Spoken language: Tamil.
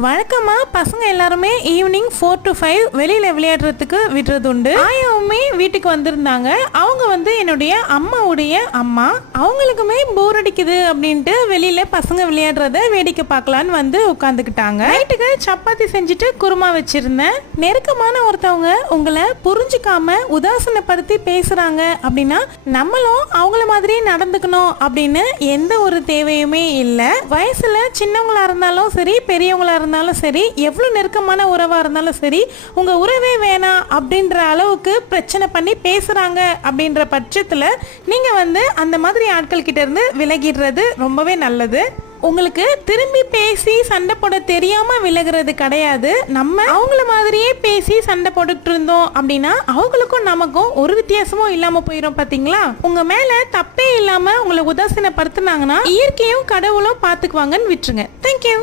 வழக்கமா பசங்க எல்லாருமே ஈவினிங் 4 to 5 வெளியில விளையாடுறதுக்கு விடுறது உண்டு. ஆயாவுமே வீட்டுக்கு வந்திருந்தாங்க. அவங்க என்னுடைய அம்மாவுடைய அம்மா. அவங்களுக்குமே போர் அடிக்குது அப்படின்ட்டு வெளியில பசங்க விளையாடுறத வேடிக்கை பார்க்கலான்னு உட்காந்துக்கிட்டாங்க. நைட்டுக்கு சப்பாத்தி செஞ்சுட்டு குருமா வச்சிருந்தேன். நெருக்கமான ஒருத்தவங்க உங்களை புரிஞ்சுக்காம உதாசனப்படுத்தி பேசுறாங்க அப்படின்னா நம்மளும் அவங்கள மாதிரி நடந்துக்கணும் அப்படின்னு எந்த ஒரு தேவையுமே இல்லை. வயசுல சின்னவங்களா இருந்தாலும் சரி, பெரியவங்களா இருந்தாலும் சரி, எவ்வளவு நெருக்கமான உறவா இருந்தாலும் சரி, உங்க உறவே வேணாம் அப்படின்ற அளவுக்கு பிரச்சனை பண்ணி பேசுறாங்க அப்படின்ற பட்சத்துல நீங்க அந்த மாதிரி ஆட்கள் கிட்ட இருந்து விலகிடுறது ரொம்பவே நல்லது. உங்களுக்கு திரும்பி பேசி சண்டை போட தெரியாம விலகிறது கிடையாது. நம்ம அவங்கள மாதிரியே பேசி சண்டை போட்டுட்டு இருந்தோம் அப்படின்னா அவங்களுக்கும் நமக்கும் ஒரு வித்தியாசமும் இல்லாம போயிடும். பாத்தீங்களா? உங்க மேல தப்பே இல்லாம உங்களை உதாசீனப்படுத்தினாங்கன்னா இயற்கையும் கடவுளும் பாத்துக்குவாங்கன்னு விட்டுருங்க. தேங்க்யூ.